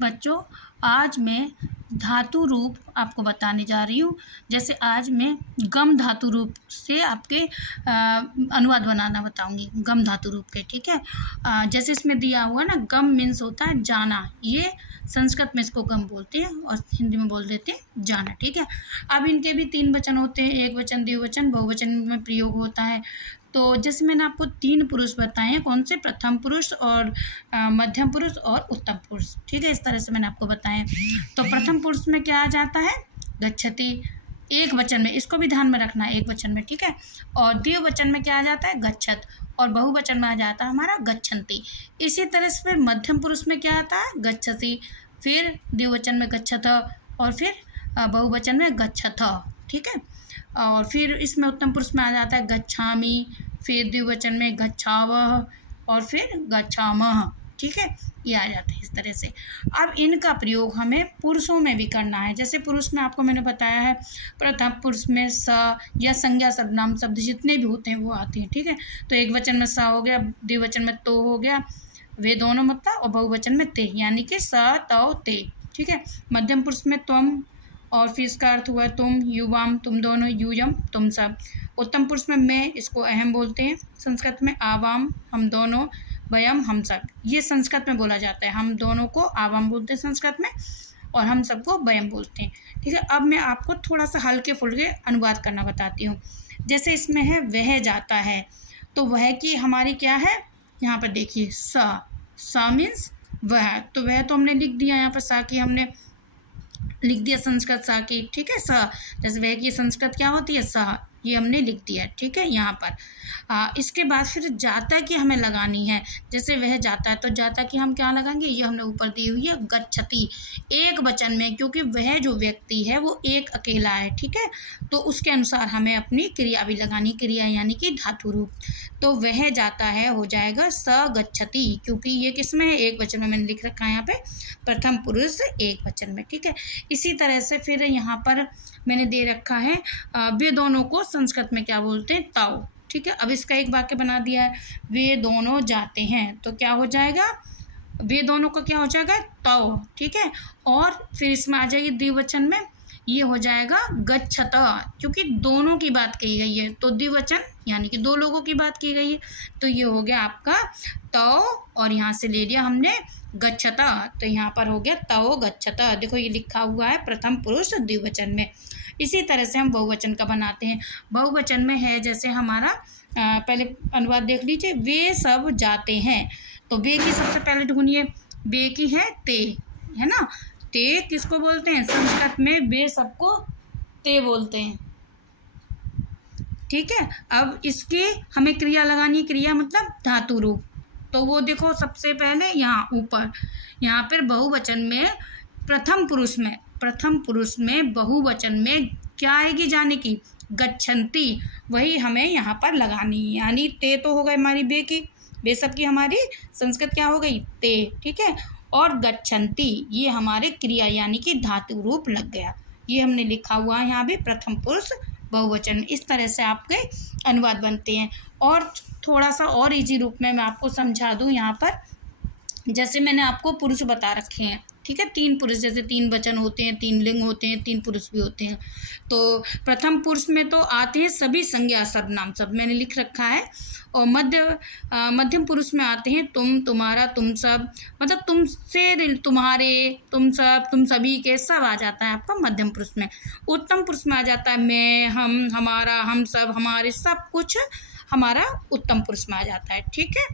बच्चों, आज मैं धातु रूप आपको बताने जा रही हूँ। जैसे आज मैं गम धातु रूप से आपके अनुवाद बनाना बताऊँगी, गम धातु रूप के, ठीक है। जैसे इसमें दिया हुआ ना, गम मीन्स होता है जाना, ये संस्कृत में इसको गम बोलते हैं और हिंदी में बोल देते हैं जाना, ठीक है। अब इनके भी 3 वचन होते हैं, एक वचन, द्विवचन, बहुवचन में प्रयोग होता है। तो जैसे मैंने आपको 3 पुरुष बताए हैं, कौन से? प्रथम पुरुष और मध्यम पुरुष और उत्तम पुरुष, ठीक है। इस तरह से मैंने आपको बताए। तो प्रथम पुरुष में क्या आ जाता है? गच्छति, एक वचन में, इसको भी ध्यान में रखना है, एक वचन में, ठीक है। और द्विवचन में क्या आ जाता है? गच्छत, और बहुवचन में आ जाता है हमारा गच्छन्ति। इसी तरह से फिर मध्यम पुरुष में क्या आता है? गच्छति, फिर द्विवचन में गच्छथ, और फिर बहुवचन में गच्छथ, ठीक है। और फिर इसमें उत्तम पुरुष में आ जाता है गच्छामि, फिर द्विवचन में गच्छावः, और फिर गच्छामः, ठीक है। ये आ जाता है इस तरह से। अब इनका प्रयोग हमें पुरुषों में भी करना है। जैसे पुरुष में आपको मैंने बताया है, प्रथम पुरुष में स या संज्ञा सर्वनाम शब्द जितने भी होते हैं वो आते हैं, ठीक है। तो एक वचन में स हो गया, द्विवचन में तो हो गया, वे दोनों मतलब, और बहुवचन में ते, यानी कि स तौ ते, ठीक है। मध्यम पुरुष में त्वम, और फिर इसका अर्थ हुआ तुम, युवाम, तुम दोनों, यूयम, तुम सब। उत्तम पुरुष में मैं, इसको अहम बोलते हैं संस्कृत में, आवाम, हम दोनों, वयम, हम सब, ये संस्कृत में बोला जाता है। हम दोनों को आवाम बोलते हैं संस्कृत में, और हम सबको वयम बोलते हैं, ठीक है। अब मैं आपको थोड़ा सा हल्के फुल्के अनुवाद करना बताती हूँ। जैसे इसमें है वह जाता है, तो वह की हमारी क्या है? यहाँ पर देखिए सा मीन्स वह, तो वह तो हमने लिख दिया, यहाँ पर सा की हमने लिख दिया संस्कृत सा की, ठीक है। स, जैसे वह की संस्कृत क्या होती है? सा, ये हमने लिख दिया, ठीक है, यहाँ पर। इसके बाद फिर जाता की हमें लगानी है। जैसे वह जाता है, तो जाता की हम क्या लगाएंगे? ये हमने ऊपर दी हुई है गच्छति, एक वचन में, क्योंकि वह जो व्यक्ति है वो एक अकेला है, ठीक है। तो उसके अनुसार हमें अपनी क्रिया भी लगानी, क्रिया यानी कि धातु रूप। तो वह जाता है हो जाएगा स गच्छति, क्योंकि ये किसमें है? एक वचन में, मैंने लिख रखा है यहाँ पे प्रथम पुरुष एक वचन में, ठीक है। इसी तरह से फिर यहाँ पर मैंने दे रखा है वे दोनों को संस्कृत में क्या बोलते हैं? ताऊ, ठीक है। अब इसका एक वाक्य बना दिया है, वे दोनों जाते हैं, तो क्या हो जाएगा? वे दोनों का क्या हो जाएगा? ताऊ, ठीक है। और फिर इसमें आ जाएगी द्विवचन में, ये हो जाएगा गच्छत, क्योंकि दोनों की बात कही गई है, तो द्विवचन यानी कि दो लोगों की बात की गई है, तो ये हो गया आपका तौ, और यहाँ से ले लिया हमने गच्छता, तो यहाँ पर हो गया तौ गच्छता। देखो ये लिखा हुआ है प्रथम पुरुष द्विवचन में। इसी तरह से हम बहुवचन का बनाते हैं। बहुवचन में है जैसे हमारा पहले अनुवाद देख लीजिए, वे सब जाते हैं, तो वे की सबसे पहले ढूंढिए, वे की है ते, है ना। ते किसको बोलते हैं? संस्कृत में वे सबको ते बोलते हैं, ठीक है। अब इसकी हमें क्रिया लगानी, क्रिया मतलब धातु रूप। तो वो देखो सबसे पहले यहाँ ऊपर, यहाँ पर बहुवचन में प्रथम पुरुष में बहुवचन में क्या आएगी जाने की? गच्छन्ति, वही हमें यहाँ पर लगानी है। यानी ते तो हो गए हमारी बे की, बे सब की हमारी संस्कृत क्या हो गई? ते, ठीक है। और गच्छन्ति ये हमारे क्रिया यानी कि धातु रूप लग गया। ये हमने लिखा हुआ है यहाँ भी प्रथम पुरुष बहुवचन। इस तरह से आपके अनुवाद बनते हैं। और थोड़ा सा और इजी रूप में मैं आपको समझा दूँ यहाँ पर। जैसे मैंने आपको पुरुष बता रखे हैं, ठीक है, 3 पुरुष, जैसे 3 वचन होते हैं, 3 लिंग होते हैं, 3 पुरुष भी होते हैं। तो प्रथम पुरुष में तो आते हैं सभी संज्ञा सर्वनाम शब्द, मैंने लिख रखा है। और मध्यम पुरुष में आते हैं तुम, तुम्हारा, तुम सब, मतलब तुमसे, तुम्हारे, तुम सब, तुम सभी के, सब आ जाता है आपका मध्यम पुरुष में। उत्तम पुरुष में आ जाता है मैं, हम, हमारा, हम सब, हमारे, सब कुछ हमारा उत्तम पुरुष में आ जाता है, ठीक है।